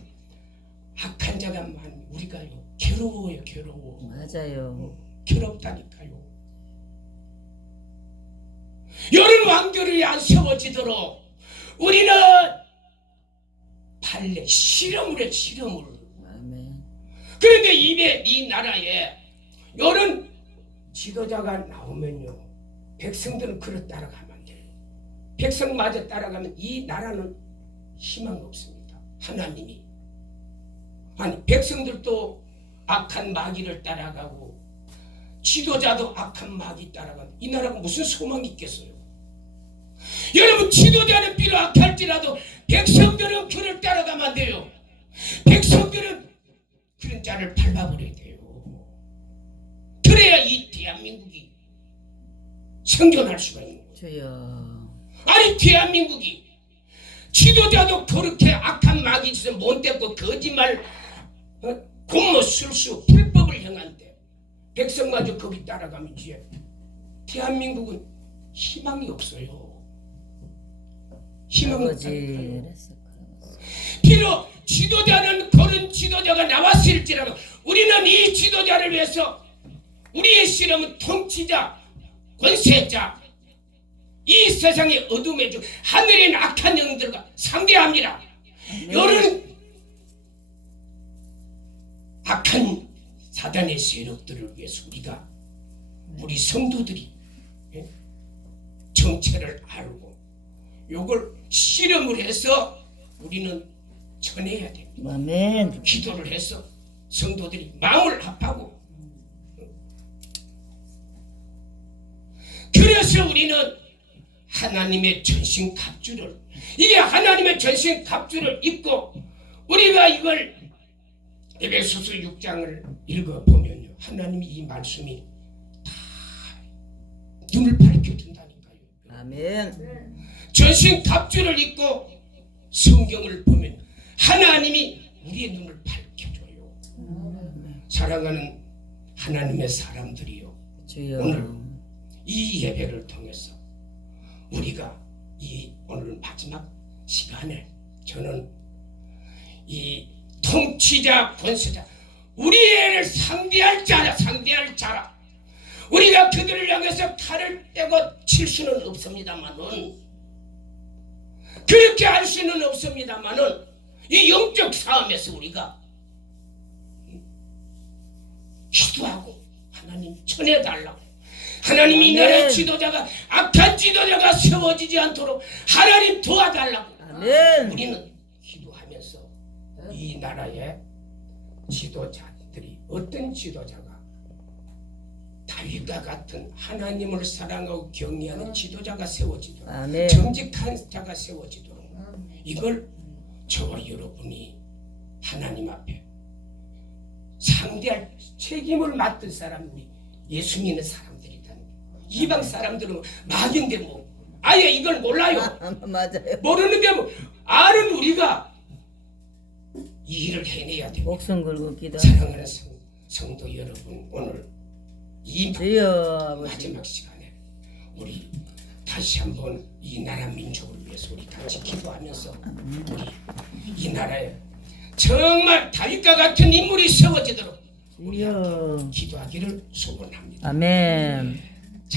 악한 자가 많으면 우리가요 괴로워요. 괴로워. 맞아요. 괴롭다니까요. 이런 왕들이 안 세워지도록 우리는 발레 실험을 해. 실험을. 아멘. 그런데 이 나라에 이런 지도자가 나오면요 백성들은 그를 따라가면 안 돼요. 백성마저 따라가면 이 나라는 희망 없습니다. 하나님이 아니 백성들도 악한 마귀를 따라가고 지도자도 악한 마귀 따라가고 이 나라가 무슨 소망이 있겠어요. 여러분 지도자는 비록 악할지라도 백성들은 그를 따라가면 안 돼요. 백성들은 그런 자를 밟아버려야 돼요. 그래야 이 대한민국이 생존할 수가 있는 거예요. 저야. 아니 대한민국이 지도자도 그렇게 악한 마귀 짓을 못됐고 거짓말 공모 술수 불법을 행한데 백성마저 거기 따라가면 이제 대한민국은 희망이 없어요. 희망은 없다니까요. 비록 지도자는 그런 지도자가 나왔을지라도 우리는 이 지도자를 위해서 우리의 실험은 통치자, 권세자, 이 세상의 어둠의 주 하늘의 악한 영들과 상대합니다. 이런 악한 사단의 세력들을 위해서 우리 성도들이 정체를 알고 이걸 실험을 해서 우리는 전해야 됩니다. 아멘. 기도를 해서 성도들이 마음을 합하고 그래서 우리는 하나님의 전신갑주를 이게 하나님의 전신갑주를 입고 우리가 이걸 에베소서 6장을 읽어보면요 하나님이 이 말씀이 다 눈을 밝혀준다니까요. 아멘. 전신갑주를 입고 성경을 보면 하나님이 우리의 눈을 밝혀줘요. 사랑하는 하나님의 사람들이요 저야. 오늘 이 예배를 통해서 우리가 이 오늘 마지막 시간에 저는 이 통치자 권세자 우리를 상대할 자라 우리가 그들을 향해서 칼을 떼고 칠 수는 없습니다만은 그렇게 할 수는 없습니다만은 이 영적 싸움에서 우리가 기도하고 하나님 전해달라고, 하나님 이 나라의 지도자가 악한 지도자가 세워지지 않도록 하나님 도와달라고 아멘. 우리는 기도하면서 이 나라의 지도자들이 어떤 지도자가 다윗과 같은 하나님을 사랑하고 경외하는 지도자가 세워지도록, 아멘. 정직한 자가 세워지도록, 이걸 저와 여러분이 하나님 앞에 상대할 책임을 맡은 사람이 예수 믿는 사람들이다. 이방 사람들은 막인데 뭐 아예 이걸 몰라요. 맞아요. 모르는데 뭐 아는 우리가 이 일을 해내야 됩니다. 목숨 걸고 기도. 사랑하는 성도 여러분, 오늘 이 주여 아버지. 마지막 시간에 우리 다시 한번 이 나라 민족을 위해서 우리 같이 기도하면서 우리 이 나라에 정말 다윗과 같은 인물이 세워지도록 우리 주여. 기도하기를 소원합니다. 아멘.